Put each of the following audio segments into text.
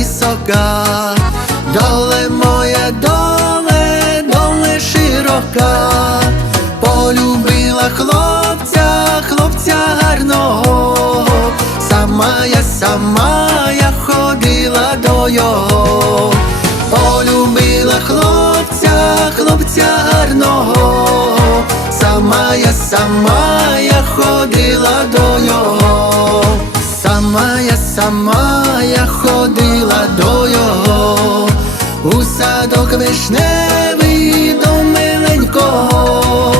висока, доле моя доле, доле широка, полюбила хлопця, хлопця гарного, сама я, сама я ходила до його, полюбила хлопця, хлопця гарного, сама я, сама я ходила до його, сама я, сама я ходила до його, у садок вишневий до миленького,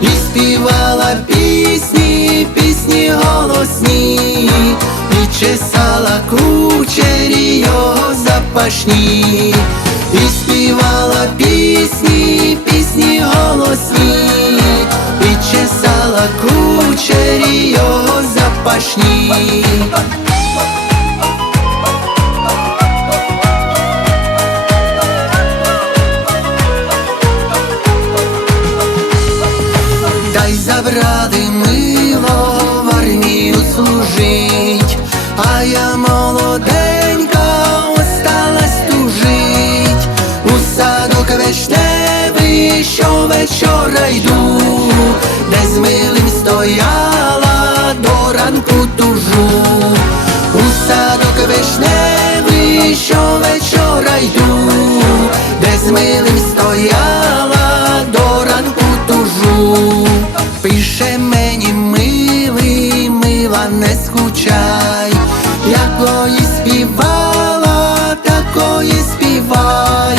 і співала пісні, пісні голосні, і чесала кучері його запашні, і співала запашні. Та й забрали мило в армію служить, а я молоденька осталась тужить, у садок вишневий, що вечора йду, садок вишневий, що вечора йду, де з милим стояла, до ранку тужу, пише мені милий, мила, не скучай, якої співала, такої співай,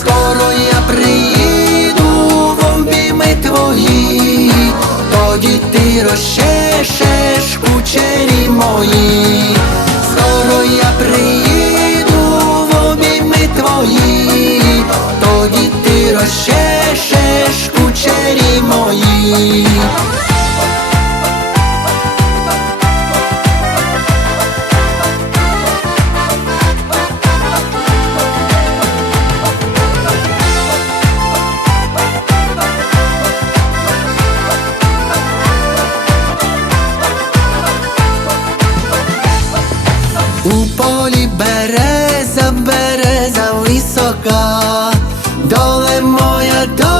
скоро я приїду в обійми твої, тоді ти розчешеш кучері мої, šešeš kućeri moji. U poli bereza, bereza visoka. Моя доле,